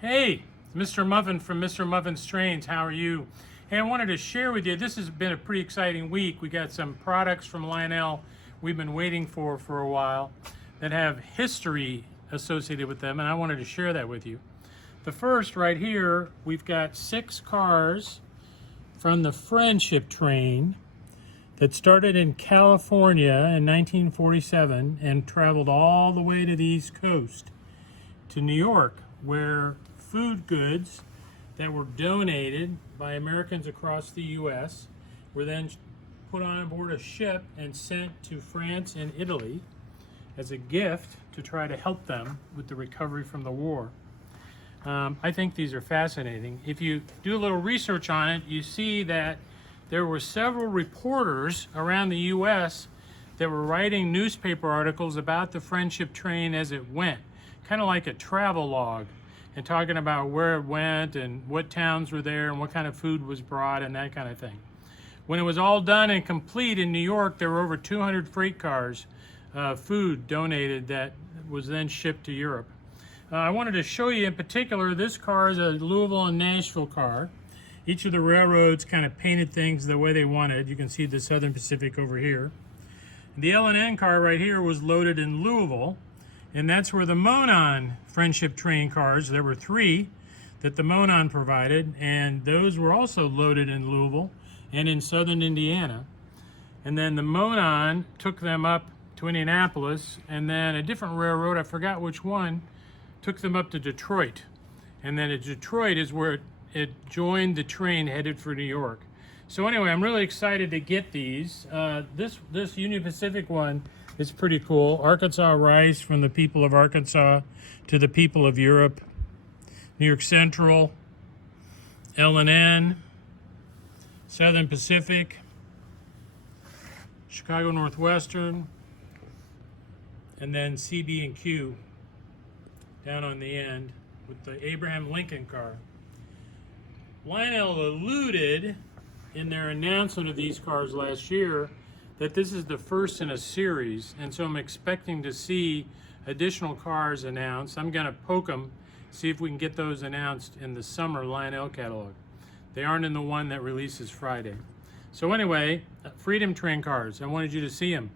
Hey, Mr. Muffin from Mr. Muffin's Trains. How are you? Hey, I wanted to share with you, this has been a pretty exciting week. We got some products from Lionel we've been waiting for a while that have history associated with them, and I wanted to share that with you. The first right here, we've got 6 cars from the Friendship Train that started in California in 1947 and traveled all the way to the East Coast to New York, where food goods that were donated by Americans across the U.S. were then put on board a ship and sent to France and Italy as a gift to try to help them with the recovery from the war. I think these are fascinating. If you do a little research on it, you see that there were several reporters around the U.S. that were writing newspaper articles about the Friendship Train as it went, kind of like a travel log, and talking about where it went and what towns were there and what kind of food was brought and that kind of thing. When it was all done and complete in New York, there were over 200 freight cars of food donated that was then shipped to Europe. I wanted to show you in particular, this car is a Louisville and Nashville car. Each of the railroads kind of painted things the way they wanted. You can see the Southern Pacific over here. The L&N car right here was loaded in Louisville, and that's where the Monon Friendship Train cars, there were 3 that the Monon provided, and those were also loaded in Louisville and in southern Indiana. And then the Monon took them up to Indianapolis, and then a different railroad, I forgot which one, took them up to Detroit. And then at Detroit is where it joined the train headed for New York. So anyway, I'm really excited to get these. This Union Pacific one is pretty cool. Arkansas rice from the people of Arkansas to the people of Europe. New York Central, L&N, Southern Pacific, Chicago Northwestern, and then CB&Q down on the end with the Abraham Lincoln car. Lionel alluded in their announcement of these cars last year that this is the first in a series, and so I'm expecting to see additional cars announced. I'm going to poke them, see if we can get those announced in the summer Lionel catalog. They aren't in the one that releases Friday. So anyway, Freedom Train cars, I wanted you to see them.